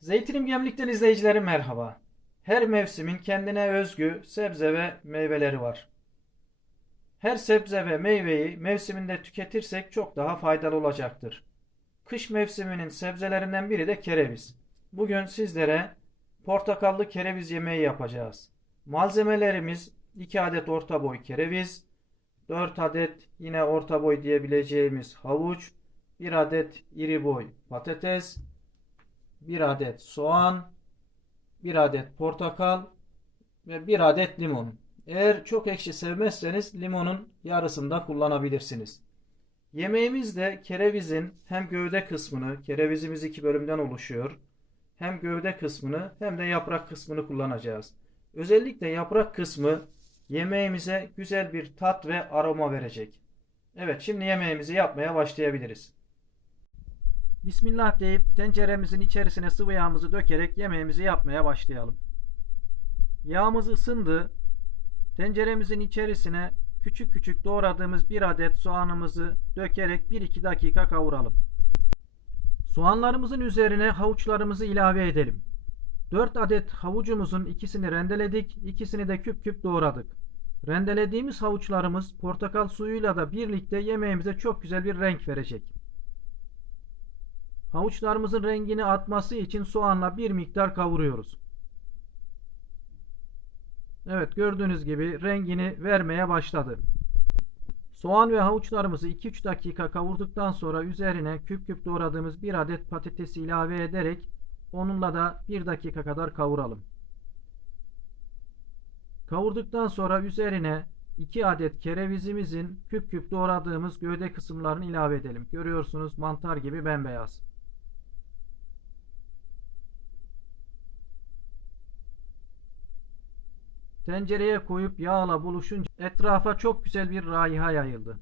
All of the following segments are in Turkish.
Zeytinim Gemlik'ten izleyicilerim merhaba. Her mevsimin kendine özgü sebze ve meyveleri var. Her sebze ve meyveyi mevsiminde tüketirsek çok daha faydalı olacaktır. Kış mevsiminin sebzelerinden biri de kereviz. Bugün sizlere portakallı kereviz yemeği yapacağız. Malzemelerimiz 2 adet orta boy kereviz, 4 adet yine orta boy diyebileceğimiz havuç, 1 adet iri boy patates, 1 adet soğan, 1 adet portakal ve 1 adet limon. Eğer çok ekşi sevmezseniz limonun yarısını da kullanabilirsiniz. Yemeğimizde kerevizin hem gövde kısmını, kerevizimiz iki bölümden oluşuyor. Hem gövde kısmını hem de yaprak kısmını kullanacağız. Özellikle yaprak kısmı yemeğimize güzel bir tat ve aroma verecek. Evet şimdi yemeğimizi yapmaya başlayabiliriz. Bismillah deyip tenceremizin içerisine sıvı yağımızı dökerek yemeğimizi yapmaya başlayalım. Yağımız ısındı. Tenceremizin içerisine küçük küçük doğradığımız bir adet soğanımızı dökerek 1-2 dakika kavuralım. Soğanlarımızın üzerine havuçlarımızı ilave edelim. 4 adet havucumuzun ikisini rendeledik, ikisini de küp küp doğradık. Rendelediğimiz havuçlarımız portakal suyuyla da birlikte yemeğimize çok güzel bir renk verecek. Havuçlarımızın rengini atması için soğanla bir miktar kavuruyoruz. Evet gördüğünüz gibi rengini vermeye başladı. Soğan ve havuçlarımızı 2-3 dakika kavurduktan sonra üzerine küp küp doğradığımız bir adet patatesi ilave ederek onunla da 1 dakika kadar kavuralım. Kavurduktan sonra üzerine 2 adet kerevizimizin küp küp doğradığımız gövde kısımlarını ilave edelim. Görüyorsunuz mantar gibi bembeyaz. Tencereye koyup yağla buluşunca etrafa çok güzel bir raiha yayıldı.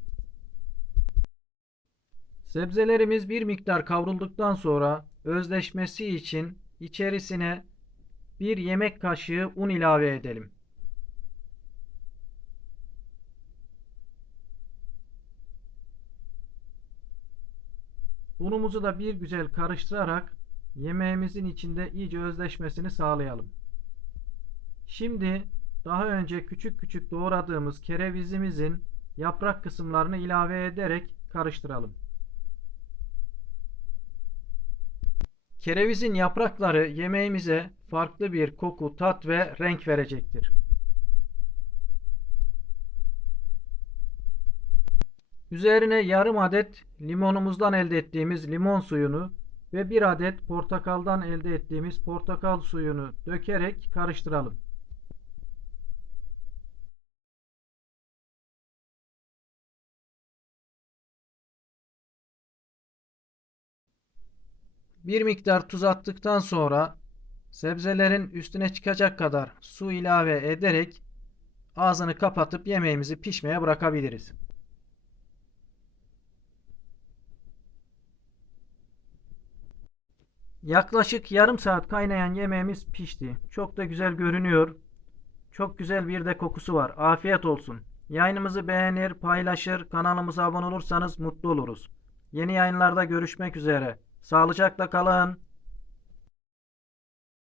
Sebzelerimiz bir miktar kavrulduktan sonra özleşmesi için içerisine bir yemek kaşığı un ilave edelim. Unumuzu da bir güzel karıştırarak yemeğimizin içinde iyice özleşmesini sağlayalım. Şimdi daha önce küçük küçük doğradığımız kerevizimizin yaprak kısımlarını ilave ederek karıştıralım. Kerevizin yaprakları yemeğimize farklı bir koku, tat ve renk verecektir. Üzerine yarım adet limonumuzdan elde ettiğimiz limon suyunu ve bir adet portakaldan elde ettiğimiz portakal suyunu dökerek karıştıralım. Bir miktar tuz attıktan sonra sebzelerin üstüne çıkacak kadar su ilave ederek ağzını kapatıp yemeğimizi pişmeye bırakabiliriz. Yaklaşık yarım saat kaynayan yemeğimiz pişti. Çok da güzel görünüyor. Çok güzel bir de kokusu var. Afiyet olsun. Yayınımızı beğenir, paylaşır, kanalımıza abone olursanız mutlu oluruz. Yeni yayınlarda görüşmek üzere. Sağlıcakla kalın.